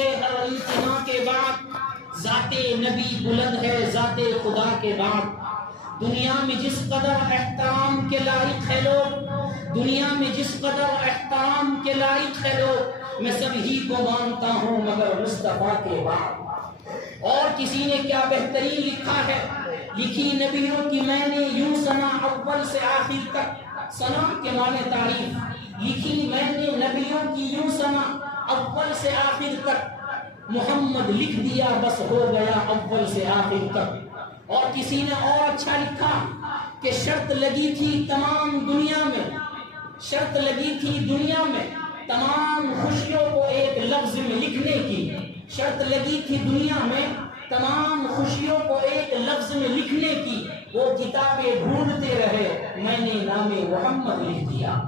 پہلے ہر امتحاں کے بعد ذات نبی بلند ہے ذات خدا کے بعد. دنیا میں جس قدر احترام کے لائق ہے لوگ، دنیا میں جس قدر احترام کے لائق ہے لوگ، میں سب ہی کو مانتا ہوں مگر مصطفیٰ کے بعد. اور کسی نے کیا بہترین لکھا ہے، لکھی نبیوں کی میں نے یوں سنا اول سے آخر تک. سنا کے معنی تعریف، لکھی میں نے نبیوں کی یوں سنا اول سے آخر تک، محمد لکھ دیا بس ہو گیا اول سے آخر تک. اور کسی نے اور اچھا لکھا کہ شرط لگی تھی تمام دنیا میں، شرط لگی تھی دنیا میں تمام خوشیوں کو ایک لفظ میں لکھنے کی. شرط لگی تھی دنیا میں تمام خوشیوں کو ایک لفظ میں لکھنے کی، وہ کتابیں ڈھونڈتے رہے میں نے نام محمد لکھ دیا.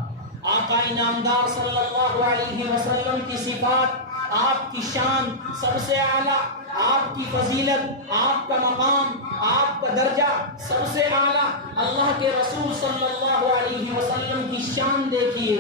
آقا نامدار صلی اللہ علیہ وسلم کی صفات، آپ کی شان سب سے اعلیٰ، آپ کی فضیلت، آپ کا مقام، آپ کا درجہ سب سے اعلیٰ. اللہ کے رسول صلی اللہ علیہ وسلم کی شان دیکھیے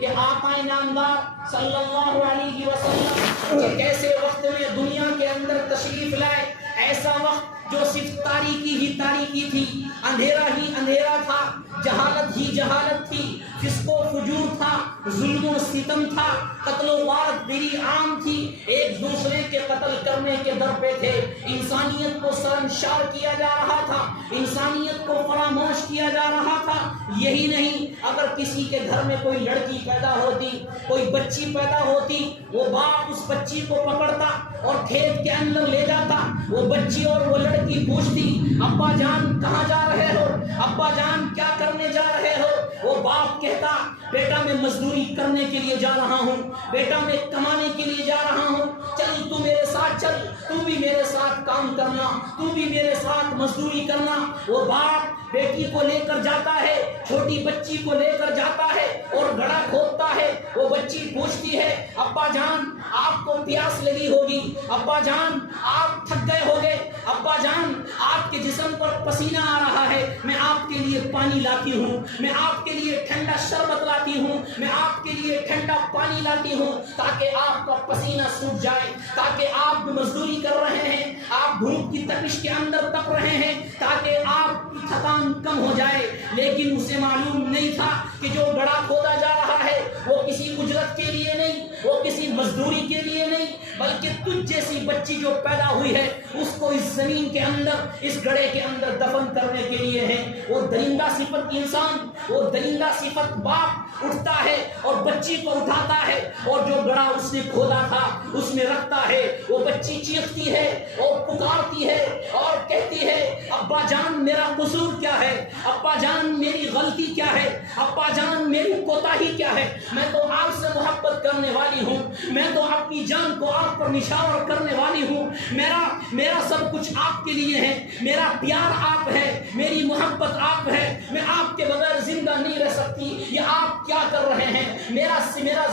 کہ آقا نامدار صلی اللہ علیہ وسلم کیسے وقت میں دنیا کے اندر تشریف لائے. ایسا وقت جو صرف تاریکی ہی تاریکی تھی، اندھیرا ہی اندھیرا تھا، جہالت ہی جہالت تھی، فسق و فجور تھا، ظلم و ستم تھا، قتل و غارت بری عام تھی، ایک دوسرے کے قتل کرنے کے در پہ تھے. انسانیت کو شرمسار کیا جا رہا تھا، انسانیت کو فراموش کیا جا رہا تھا. یہی نہیں، اگر کسی کے گھر میں کوئی لڑکی پیدا ہوتی، کوئی بچی پیدا ہوتی، وہ باپ اس بچی کو پکڑتا اور کھیت کے اندر لے جاتا. وہ بچی اور وہ لڑکی پوچھتی ابا جان کہاں جا رہے ہو، ابا جان کیا کرنے جا رہے ہو. وہ باپ کہتا بیٹا میں مزدوری کرنے کے لیے جا رہا ہوں، بیٹا میں کمانے کے لیے جا رہا ہوں، چل تو میرے ساتھ چل، تو بھی میرے ساتھ کام کرنا، تو بھی میرے ساتھ مزدوری کرنا. وہ باپ بیٹی کو لے کر جاتا ہے، چھوٹی بچی کو لے کر جاتا ہے اور گڑھا کھودتا ہے. وہ بچی پوچھتی ہے ابا جان آپ کو پیاس لگی ہوگی، ابا جان آپ تھک گئے ہوگے، ابا جان آپ کے جسم پر پسینہ آ رہا ہے، میں آپ کے لیے پانی لاتی ہوں، میں آپ کے لیے ٹھنڈا شربت لاتی ہوں، میں آپ کے لیے ٹھنڈا پانی لاتی ہوں تاکہ آپ کا پسینہ سوکھ جائے، تاکہ آپ مزدوری کر رہے ہیں، آپ دھوپ کی تپش کے اندر تپ رہے ہیں، تاکہ آپ کی تھکان کم ہو جائے. لیکن اسے معلوم نہیں تھا کہ جو گڑھا کھودا جا رہا ہے وہ کسی اجرت کے لیے نہیں، وہ کسی مزدوری کے لیے نہیں، بلکہ تجھ جیسی بچی جو پیدا ہوئی ہے اس کو اس زمین کے اندر، اس گڑھے کے اندر دفن کرنے کے لیے ہے. وہ درندہ صفت انسان، وہ درندہ صفت باپ اٹھتا ہے اور بچی کو اٹھاتا ہے اور جو گڑھا اس نے کھودا تھا اس میں رکھتا ہے. وہ بچی چیختی ہے اور پکارتی ہے اور کہتی ہے ابا جان میرا قصور کیا ہے، ابا جان میری غلطی کیا ہے، ابا جان میری کوتاہی کیا ہے. میں تو آپ سے محبت کرنے والی ہوں، میں تو اپنی جان کو آپ پر نشاور کرنے والی ہوں، میرا سب کچھ آپ کے لیے ہے، میرا پیار آپ ہے، میری محبت آپ ہے، میں آپ کے بغیر زندہ نہیں رہ سکتی. یہ آپ کیا کر رہے ہیں، میرا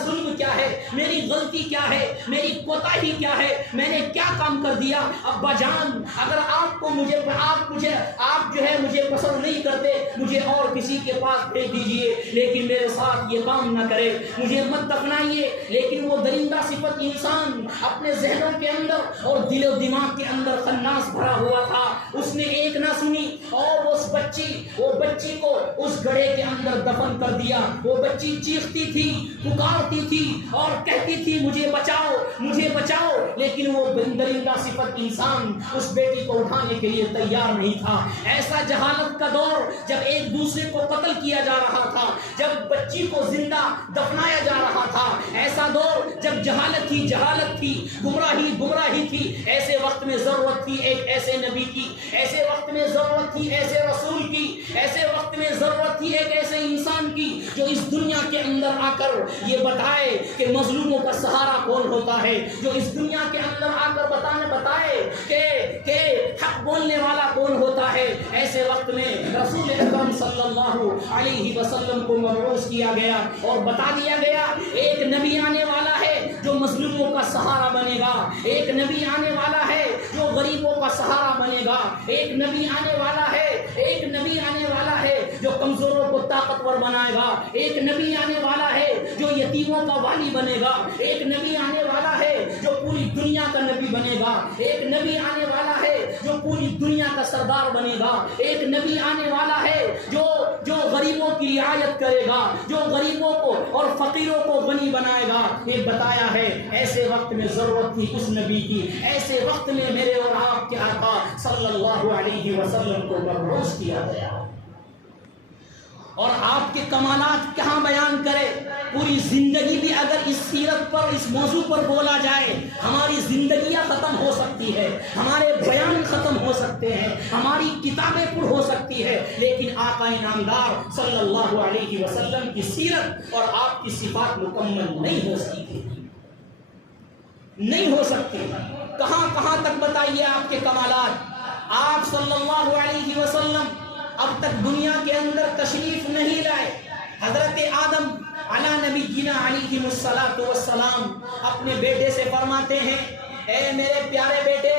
ظلم کیا ہے، میری غلطی کیا ہے، میری کوتاہی کیا ہے، میں نے کیا کام کر دیا. ابا جان اگر آپ جو ہے مجھے پسند نہیں کرتے، مجھے اور کسی کے پاس بھیج دیجئے، لیکن میرے ساتھ یہ کام نہ کرے، مجھے مت دفنائیے. لیکن وہ درندہ صفت انسان اپنے ذہنوں کے اندر اور دل و دماغ کے اندر خناس بھرا ہوا تھا، اس نے ایک نہ سنی اور وہ بچی کو اس گڑھے کے اندر دفن کر دیا. وہ بچی چیختی تھی، پکارتی تھی اور کہتی تھی مجھے بچاؤ مجھے بچاؤ، لیکن وہ درندہ صفت انسان اس بیٹی کو اٹھانے کے لیے تیار نہیں تھا. ایسا جہالت کا دور جب ایک دوسرے کو قتل کیا جا رہا تھا، جب بچی کو زندہ دفنایا جا رہا تھا، ایسا دور جب جہالت ہی جہالت تھی، گمراہی تھی، ایسے وقت میں ضرورت تھی ایک ایسے نبی کی، ایسے وقت میں ضرورت تھی ایسے رسول کی، ایسے وقت میں ضرورت تھی ایک ایسے انسان کی جو اس دنیا کے اندر آ کر یہ بتائے کہ مظلوموں کا سہارا کون ہوتا ہے، جو اس دنیا کے اندر آ کر بتائے کہ حق بولنے والا کون ہوتا ہے. ایسے وقت میں رسول اکرم صلی اللہ علیہ وسلم کو مبعوث کیا گیا اور بتا دیا گیا ایک نبی آنے والا ہے جو مظلوموں کا سہارا بنے گا، ایک نبی آنے والا ہے جو غریبوں کا سہارا بنے گا، ایک نبی آنے والا ہے جو کمزوروں کو طاقتور بنائے گا. ایک نبی آنے والا ہے جو یتیموں کا والی بنے گا. ایک نبی آنے والا ہے جو پوری دنیا کا نبی بنے گا. ایک نبی آنے والا ہے جو پوری دنیا کا سردار بنے گا. ایک نبی آنے والا ہے جو غریبوں کی رعایت کرے گا, جو غریبوں کو اور فقیروں کو غنی بنائے گا. یہ بتایا ہے ایسے وقت میں ضرورت تھی اس نبی کی, ایسے وقت میں میرے اور آپ کے آقا صلی اللہ علیہ وسلم کو مبعوث کیا گیا. اور آپ کے کمالات کہاں بیان کرے. پوری زندگی بھی اگر اس سیرت پر, اس موضوع پر بولا جائے, ہماری زندگیاں ختم ہو سکتی ہے, ہمارے بیان ختم ہو سکتے ہیں, ہماری کتابیں پر ہو سکتی ہے, لیکن آقا نامدار صلی اللہ علیہ وسلم کی سیرت اور آپ کی صفات مکمل نہیں ہو سکتی, نہیں ہو سکتی. کہاں کہاں تک بتائیے آپ کے کمالات. آپ صلی اللہ علیہ وسلم اب تک دنیا کے اندر تشریف نہیں لائے. حضرت آدم علی نبینا علیہ الصلوۃ والسلام اپنے بیٹے سے فرماتے ہیں, اے میرے پیارے بیٹے,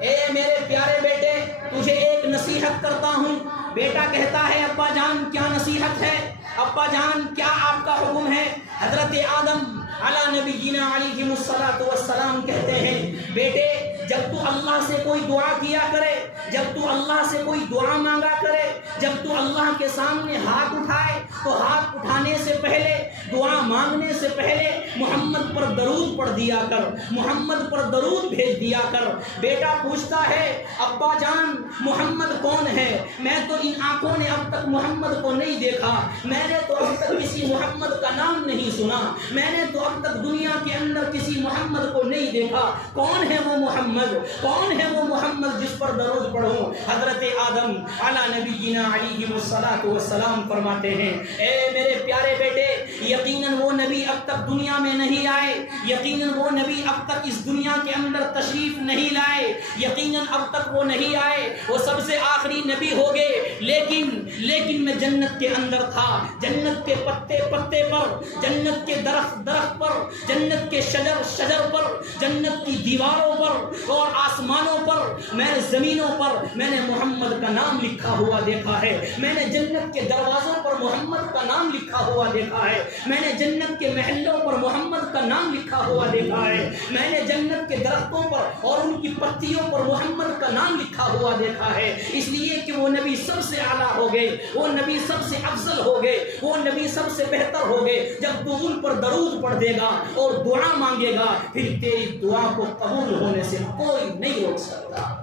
اے میرے پیارے بیٹے, تجھے ایک نصیحت کرتا ہوں. بیٹا کہتا ہے ابا جان کیا نصیحت ہے, ابا جان کیا آپ کا حکم ہے. حضرت آدم علی نبینا علیہ الصلوۃ والسلام کہتے ہیں, بیٹے جب تو اللہ سے کوئی دعا کیا کرے, جب تو اللہ سے کوئی دعا مانگا کرے, جب تو اللہ کے سامنے ہاتھ اٹھائے تو ہاتھ اٹھانے سے پہلے, دعا مانگنے سے پہلے محمد پر درود پڑھ دیا کر, محمد پر درود بھیج دیا کر. بیٹا پوچھتا ہے ابا جان محمد کون ہے, میں تو ان آنکھوں نے اب تک محمد کو نہیں دیکھا, میں نے تو اب تک کسی محمد کا نام نہیں سنا, میں نے تو اب تک دنیا کے اندر کسی محمد کو نہیں دیکھا. کون ہے وہ محمد, کون ہے وہ محمد جس پر درود پڑھوں. حضرت آدم علی نبینا علیہ الصلوۃ والسلام فرماتے ہیں, اے میرے پیارے بیٹے, یقیناً وہ نبی اب تک دنیا میں نہیں آئے, یقیناً وہ نبی اب تک اس دنیا کے اندر تشریف نہیں لائے, یقیناً اب تک وہ نہیں آئے, وہ سب سے آخری نبی ہو گئے. لیکن میں جنت کے اندر تھا, جنت کے پتے پتے پر, جنت کے درخت پر, جنت کے شجر پر, جنت کی دیواروں پر اور آسمانوں پر, میں نے زمینوں پر میں نے محمد کا نام لکھا ہوا دیکھا ہے. میں نے جنت کے دروازوں پر محمد کا نام لکھا ہوا دیکھا ہے. میں نے جنت کے محلوں پر محمد کا نام لکھا ہوا دیکھا ہے. میں نے جنت کے درختوں پر اور ان کی پتیوں پر محمد کا نام لکھا ہوا دیکھا ہے. اس لیے کہ وہ نبی سب سے اعلیٰ ہو گئے, وہ نبی سب سے افضل ہو گئے, وہ نبی سب سے بہتر ہو گئے. جب تو ان پر درود پڑھ دے گا اور دعا مانگے گا, پھر تیری دعا کو قبول ہونے سے کوئی نہیں روک سکتا.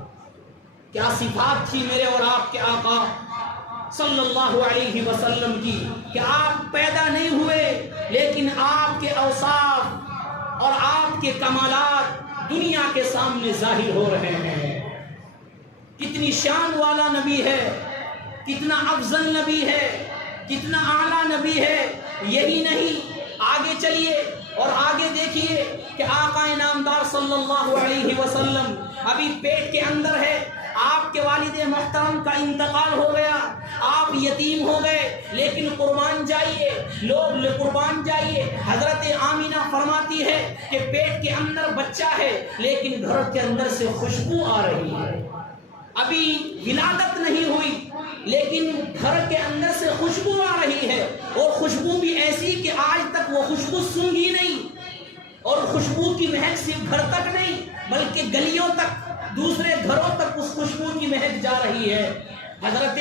کیا صفات تھی میرے اور آپ کے آقا صلی اللہ علیہ وسلم کی, کہ آپ پیدا نہیں ہوئے لیکن آپ کے اوصاف اور آپ کے کمالات دنیا کے سامنے ظاہر ہو رہے ہیں. کتنی شان والا نبی ہے, کتنا افضل نبی ہے, کتنا اعلیٰ نبی ہے. یہی نہیں, آگے چلیے اور آگے دیکھیے کہ آقا نامدار صلی اللہ علیہ وسلم ابھی پیٹ کے اندر ہے. آپ کے والد محترم کا انتقال ہو گیا, آپ یتیم ہو گئے, لیکن قربان جائیے, لوگ قربان جائیے. حضرت آمینہ فرماتی ہے کہ پیٹ کے اندر بچہ ہے لیکن گھر کے اندر سے خوشبو آ رہی ہے. ابھی ولادت نہیں ہوئی لیکن گھر کے اندر سے خوشبو آ رہی ہے, اور خوشبو بھی ایسی کہ آج تک وہ خوشبو سونگھی نہیں, اور خوشبو کی مہک صرف گھر تک نہیں بلکہ گلیوں تک, دوسرے گھروں تک اس خوشبو کی مہک جا رہی ہے. حضرت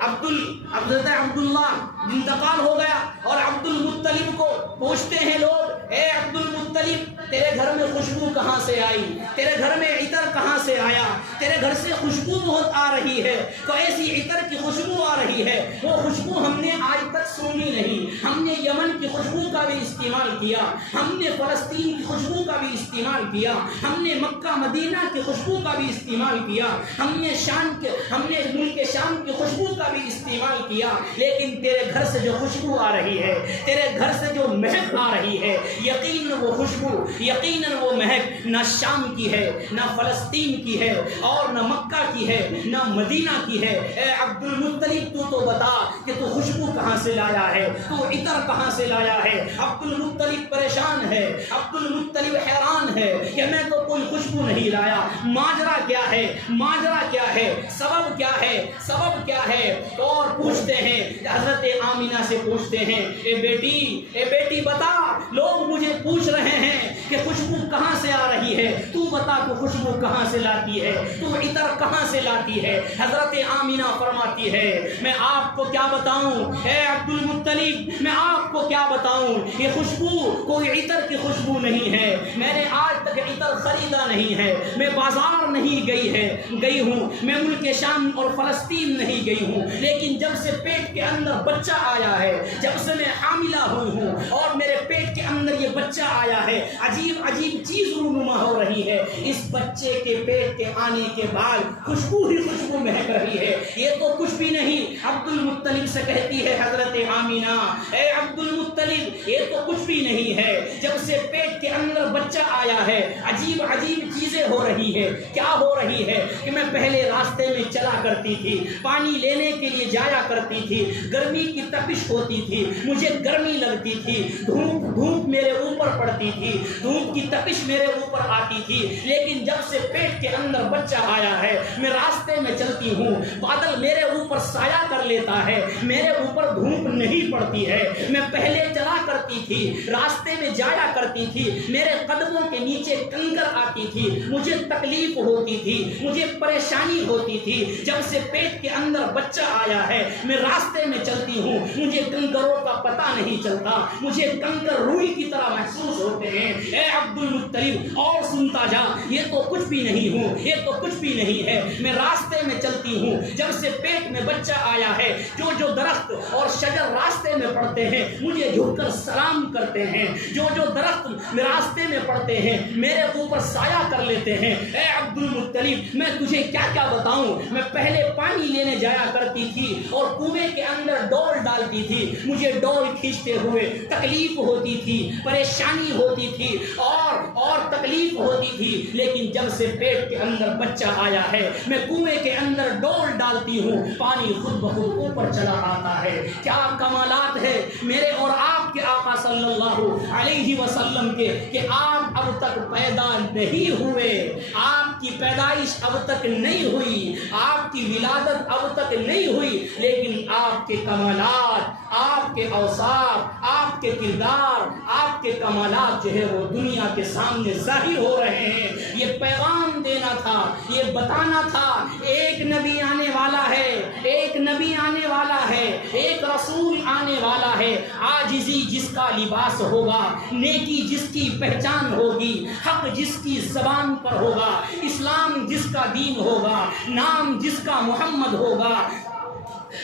عبداللہ انتقال ہو گیا اور عبد المطلب کو پوچھتے ہیں لوگ, اے عبد المطلب تیرے گھر میں خوشبو کہاں سے آئی, تیرے گھر میں عطر کہاں سے آیا, تیرے گھر سے خوشبو بہت آ رہی ہے. تو ایسی عطر کی خوشبو آ رہی ہے, وہ خوشبو ہم نے آج تک سونی نہیں. ہم نے یمن کی خوشبو کا بھی استعمال کیا, ہم نے فلسطین کی خوشبو کا بھی استعمال کیا, ہم نے مکہ مدینہ کی خوشبو کا بھی استعمال کیا, ہم نے ملک شام کی خوشبو کا بھی استعمال کیا, لیکن تیرے گھر سے جو خوشبو آ رہی ہے, تیرے گھر سے جو مہک آ رہی ہے, یقیناً وہ خوشبو, یقیناً وہ مہک نہ شام کی ہے, نہ فلسطین تمیم کی ہے اور نہ مکہ کی ہے نہ مدینہ کی ہے۔ اے عبد المطلب تو بتا کہ تو خوشبو کہاں سے لایا ہے، تو عطر کہاں سے لایا ہے؟ عبد المطلب پریشان ہے، عبد المطلب حیران ہے کہ میں تو کوئی خوشبو نہیں لایا، ماجرا کیا ہے، ماجرا کیا ہے، سبب کیا ہے، سبب کیا ہے؟ اور پوچھتے ہیں، حضرت آمینہ سے پوچھتے ہیں، اے بیٹی بتا، لوگ مجھے پوچھ رہے ہیں کہ خوشبو کہاں سے آ رہی ہے، تو بتا تو خوشبو کہاں سے لاتی ہے، تو عطر کہاں سے لاتی ہے؟ حضرت آمینہ فرماتی ہے، میں آپ کو کیا بتاؤں اے عبد المطلب، میں آپ کو کیا بتاؤں، یہ خوشبو کوئی عطر کی خوشبو نہیں ہے، میں نے آج تک عطر خریدا نہیں ہے، میں بازار نہیں گئی ہوں، میں ملک شام اور فلسطین نہیں گئی ہوں، لیکن جب سے پیٹ کے اندر بچہ آیا ہے، جب سے میں حاملہ ہوئی ہوں اور میرے پیٹ کے اندر یہ بچہ آیا ہے، عجیب عجیب چیز رونما ہو رہی ہے، اس بچے کے پیٹ کے آنے کے بعد خوشبو ہی خوشبو مہک رہی ہے، یہ تو کچھ بھی نہیں۔ عبد المطلب سے کہتی ہے حضرت آمینہ، اے عبد المطلب یہ تو کچھ بھی نہیں ہے، جب سے پیٹ کے اندر بچہ آیا ہے عجیب عجیب چیزیں ہو رہی ہے۔ کیا ہو رہی ہے کہ میں پہلے راستے میں چلا کرتی تھی، پانی لینے کے لیے جایا کرتی تھی، گرمی کی تپش ہوتی تھی، مجھے گرمی لگتی تھی، دھوپ میرے اوپر پڑتی تھی، دھوپ کی تپش میرے اوپر آتی تھی، لیکن جب سے پیٹ کے اندر بچہ آیا ہے میں راستے میں چلتی ہوں، بادل میرے اوپر سایہ کر لیتا ہے، میرے اوپر دھوپ نہیں پڑتی ہے۔ میں پہلے چلا کرتی تھی، راستے میں جایا کرتی تھی، میرے قدموں کے نیچے کنکر آتی تھی، مجھے تکلیف ہوتی تھی، مجھے پریشانی ہوتی تھی۔ جب سے پیٹ کے اندر بچہ آیا ہے میں راستے میں چلتی ہوں، مجھے کنکروں کا پتہ نہیں چلتا، مجھے کنکر روئی کی طرح محسوس ہوتے ہیں۔ اے عبد المطلب اور سنتا جا، یہ تو کچھ بھی نہیں ہوں، یہ تو کچھ بھی نہیں ہے، میں راستے میں چلتی ہوں، جب سے پیٹ میں بچہ آیا ہے جو درخت اور شجر راستے میں پڑتے ہیں مجھے جھک کر سلام کرتے ہیں، جو درخت راستے میں پڑتے ہیں میرے اوپر سایہ کر لیتے ہیں۔ اے عبد المطلب میں تجھے کیا کیا بتاؤں، میں پہلے پانی لینے جایا کرتی تھی اور کنویں کے اندر ڈول ڈالتی تھی، مجھے ڈول کھینچتے ہوئے تکلیف ہوتی تھی، پریشانی ہوتی تھی اور تکلیف ہوتی تھی، لیکن جب سے پیٹ کے اندر بچہ آیا ہے میں کنویں کے اندر ڈول ڈالتی ہوں، پانی خود بخود اوپر چلا آتا ہے۔ کیا کمالات ہے میرے اور آپ کے آقا صلی اللہ علیہ وسلم کے کہ آپ اب تک پیدا نہیں ہوئے، آپ کی پیدائش اب تک نہیں ہوئی، آپ کی ولادت اب تک نہیں ہوئی، لیکن آپ کے کمالات، آپ کے اوصاف، آپ کے کردار، آپ کے کمالات جو ہے وہ دنیا کے سامنے ظاہر ہو رہے ہیں۔ یہ پیغام دینا تھا، یہ بتانا تھا، ایک نبی آنے والا ہے، ایک نبی آنے والا ہے، ایک رسول آنے والا ہے، عاجزی جس کا لباس ہوگا، نیکی جس کی پہچان ہوگی، حق جس کی زبان پر ہوگا، اسلام جس کا دین ہوگا، نام جس کا محمد ہوگا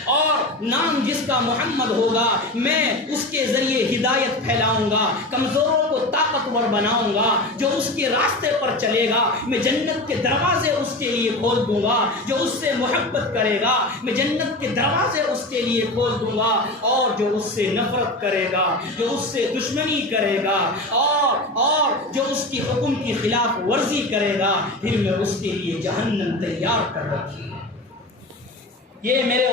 اور نام جس کا محمد ہوگا، میں اس کے ذریعے ہدایت پھیلاؤں گا، کمزوروں کو طاقتور بناؤں گا، جو اس کے راستے پر چلے گا میں جنت کے دروازے اس کے لیے کھول دوں گا، جو اس سے محبت کرے گا میں جنت کے دروازے اس کے لیے کھول دوں گا، اور جو اس سے نفرت کرے گا، جو اس سے دشمنی کرے گا اور جو اس کی حکم کی خلاف ورزی کرے گا، پھر میں اس کے لیے جہنم تیار کر رکھی ہے۔ یہ میرے